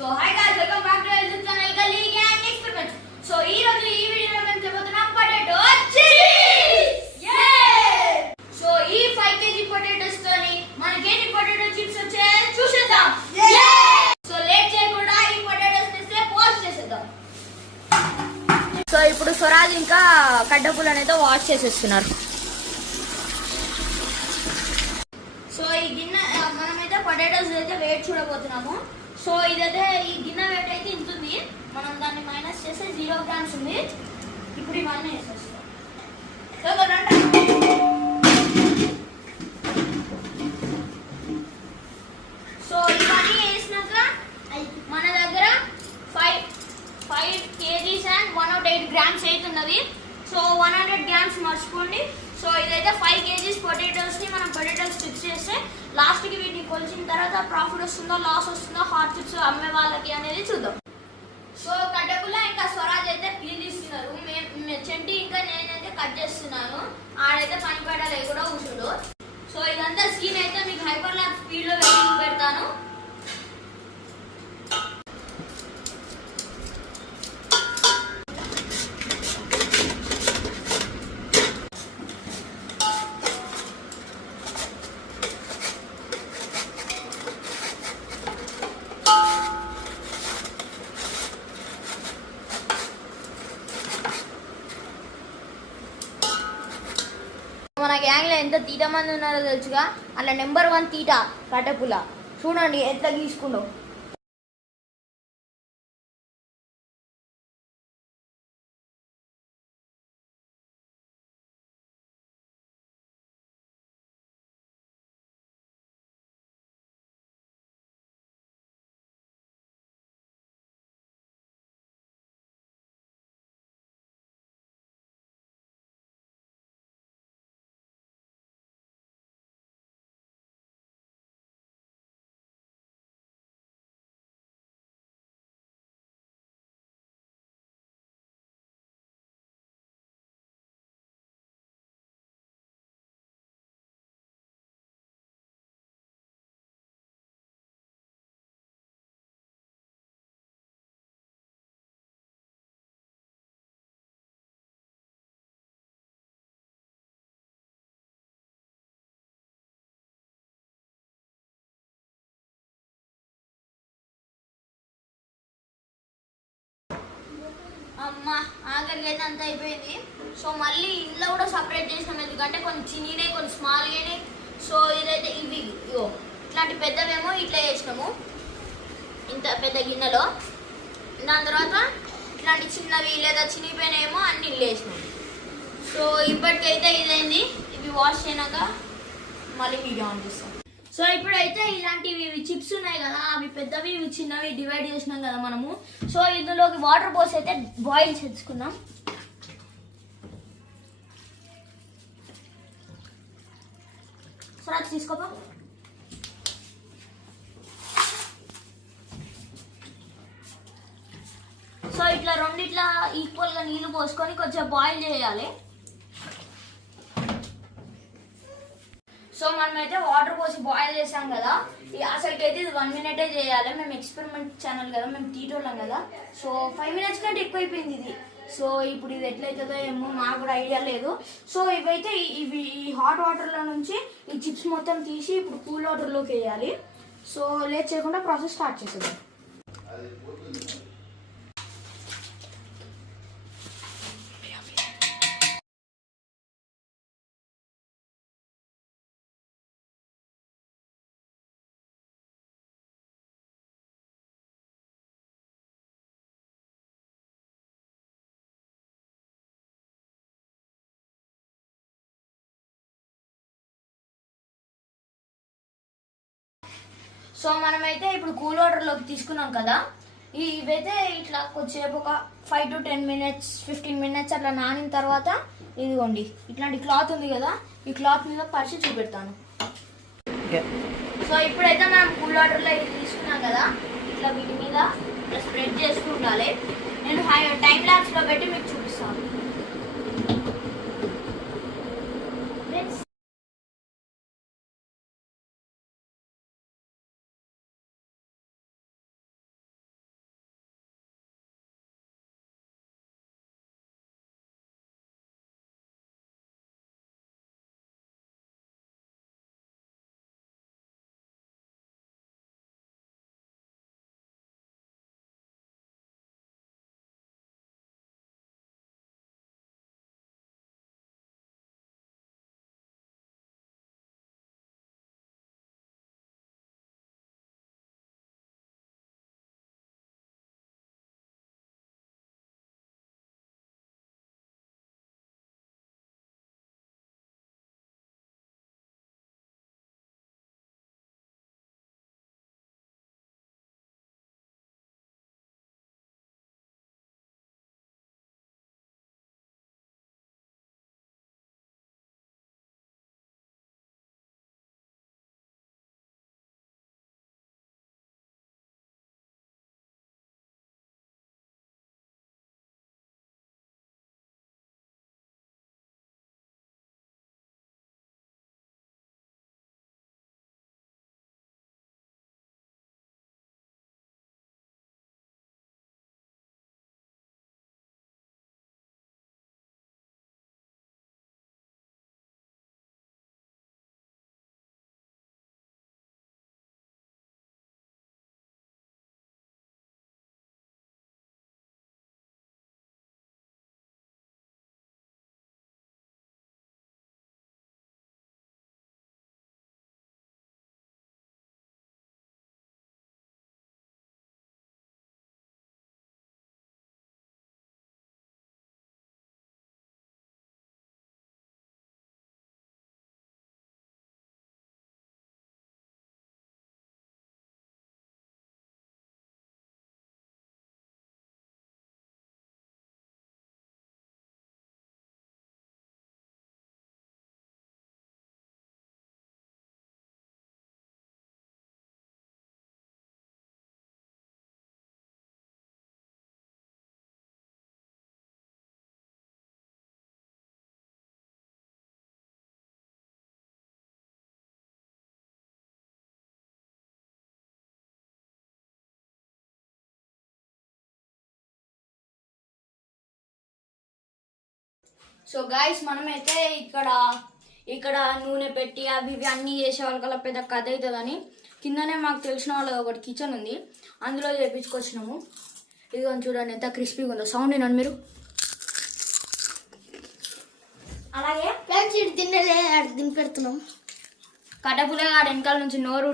So hi guys, welcome back to YouTube channel గల్లీ gang experiments. So ఈ రోజు ఈ వీడియోలో మేము చెప్పబోతున్నాం పొటాటో చిప్స్. సో ఈ 5 కేజీ పొటాటోస్ తోని మనకి ఎన్ని పొటాటో చిప్స్ వచ్చాయో చూసేద్దాం. సో లేట్ చేయకుండా ఈ పొటాటోస్ ని వాష్ చేసేద్దాం. సో ఇప్పుడు స్వరాజ్ ఇంకా కడ్డపుల్లనైతే వాష్ చేసేస్తున్నారు. సో ఈ గిన్నె మనమైతే పొటాటోస్ అయితే వెయిట్ చూడబోతున్నాము. సో ఇదైతే ఈ గిన్నె వెయిట్ అయితే ఇంత ఉంది. మనం దాన్ని మైనస్ చేస్తే 0 గ్రామ్స్ ఉంది. ఇప్పుడు ఇవన్నీ వేసేస్తాం. సో ఇవన్నీ వేసినాక మన దగ్గర 5 kgs అండ్ 108 గ్రామ్స్ అవుతున్నది. సో 100 గ్రామ్స్ మర్చిపోండి. సో ఇదైతే 5 kgs పొటాటోస్ ని మనం పొటాటోస్ స్టిచ్ చేస్తే లాస్ట్ కి వీటిని కొలిచిన తర్వాత ప్రాఫిట్ వస్తుందో లాస్ వస్తుందో హాట్ చిప్స్ అమ్మే వాళ్ళకి అనేది చూద్దాం. సో కడ్డపుల్ల ఇంకా స్వరాజ్ అయితే పీల్ తీస్తున్నారు. చెంటి ఇంకా నేనైతే కట్ చేస్తున్నాను. ఆడైతే పని పడాలి కూడా కూర్చుండు. సో ఇదంతా సీన్ అయితే మీకు హైపర్ ల్యాబ్ స్పీడ్ లో వెయిటింగ్ పెడతాను. మన గ్యాంగ్ లో ఎంత తీట మంది ఉన్నారో తెలుసుగా. అలా నెంబర్ 1 తీట కట్టపుల. చూడండి ఎట్లా తీసుకుండో. అమ్మా ఆఖరికి అయితే అంత అయిపోయింది. సో మళ్ళీ ఇంట్లో కూడా సపరేట్ చేసాం. ఎందుకంటే కొన్ని చిన్నవి కొన్ని స్మాల్గా అయినాయి. సో ఇదైతే ఇవి ఇట్లాంటి పెద్దవేమో ఇట్లా వేసినాము ఇంత పెద్ద గిన్నెలో. దాని తర్వాత ఇట్లాంటి చిన్నవి లేదా చినిగిపోయినాయేమో అన్ని ఇల్లు వేసినాము. సో ఇప్పటికైతే ఇదైంది. ఇవి వాష్ అయినాక మళ్ళీ వీడియో ఆన్ చేస్తాం. సో ఇప్పుడైతే ఇలాంటివి చిప్స్ ఉన్నాయి కదా, అవి పెద్దవి ఇవి చిన్నవి డివైడ్ చేసినాం కదా మనము. సో ఇందులోకి వాటర్ పోసి అయితే బాయిల్ చేసుకుందాం. సరే తీసుకోపా. సో ఇట్లా రెండిట్లా ఈక్వల్గా నీళ్ళు పోసుకొని కొంచెం బాయిల్ చేయాలి. సో మనమైతే వాటర్ పోసి బాయిల్ చేసాం కదా. అసలుకి అయితే ఇది 1 minute చేయాలి. మేము ఎక్స్పెరిమెంట్ ఛానల్ కదా, మేము తీటోళ్ళం కదా. సో 5 minutes కంటే ఎక్కువ అయిపోయింది ఇది. సో ఇప్పుడు ఇది ఎట్లయితుందో ఏమో మాకు కూడా ఐడియా లేదు. సో ఇవైతే ఇవి ఈ హాట్ వాటర్లో నుంచి ఈ చిప్స్ మొత్తం తీసి ఇప్పుడు కూల్ వాటర్లోకి వేయాలి. సో లేట్ చేయకుండా ప్రాసెస్ స్టార్ట్ చేసేద్దాం. సో మనమైతే ఇప్పుడు కూల్ వాటర్లోకి తీసుకున్నాం కదా. ఇవైతే ఇట్లా కొద్దిసేపు ఒక 5 to 10 minutes 15 minutes అట్లా నానిన తర్వాత ఇదిగోండి ఇట్లాంటి క్లాత్ ఉంది కదా, ఈ క్లాత్ మీద పరిచి చూపెడతాను. సో ఇప్పుడైతే మనం కూల్ వాటర్లో ఇది తీసుకున్నాం కదా, ఇట్లా వీటి మీద స్ప్రెడ్ చేస్తూ ఉండాలి. నేను టైం ల్యాబ్స్లో పెట్టి మీకు చూపిస్తాను. సో గాయస్ మనమైతే ఇక్కడ నూనె పెట్టి అవి ఇవి అన్నీ చేసే వాళ్ళకల్లా పెద్ద కథ అవుతుందని కిందనే మాకు తెలిసిన వాళ్ళది ఒకటి కిచెన్ ఉంది, అందులో చేయించుకొచ్చినాము. ఇది చూడండి ఎంత క్రిస్పీగా ఉందో. సౌండ్ వినండి మీరు. అలాగే ఫ్రెండ్స్ ఇటు తిన్నదే దీన్ని పెడుతున్నాం. కట్టపులే కాడ వెనకాల నుంచి నోరు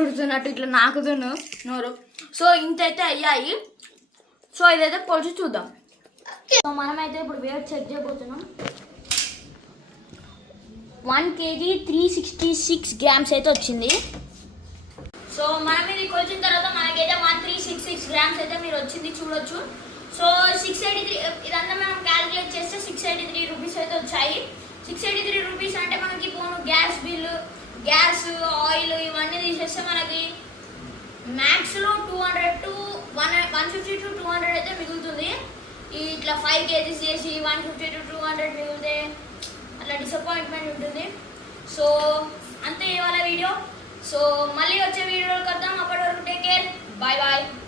ఉడుతున్నట్టు ఇట్లా నాకుతున్నాను నోరు. సో ఇంతైతే అయ్యాయి. సో ఇదైతే పొలిచి చూద్దాం. సో మనమైతే ఇప్పుడు వెయిట్ చెక్ చేయబోతున్నాం. 1 kg 366 grams అయితే వచ్చింది. సో మనం ఇది కొలిచిన తర్వాత మనకైతే 1366 grams అయితే మీరు వచ్చింది చూడొచ్చు. సో 683 ఇదంతా మనం క్యాలిక్యులేట్ చేస్తే 683 రూపీస్ అయితే వచ్చాయి. 683 రూపీస్ అంటే మనకి పోను గ్యాస్ బిల్లు, గ్యాస్, ఆయిల్ ఇవన్నీ తీసేస్తే మనకి మ్యాక్స్లో 200 to 150 to 200 అయితే మిగులుతుంది. ఇట్లా 5 kgs చేసి 150 to 200 మిగిలితే అట్లా డిసప్పాయింట్మెంట్ ఉంటుంది. సో అంతే ఇవాళ వీడియో. సో మళ్ళీ వచ్చే వీడియోలు కద్దాం. అప్పటి వరకు టేక్ కేర్, బాయ్ బాయ్.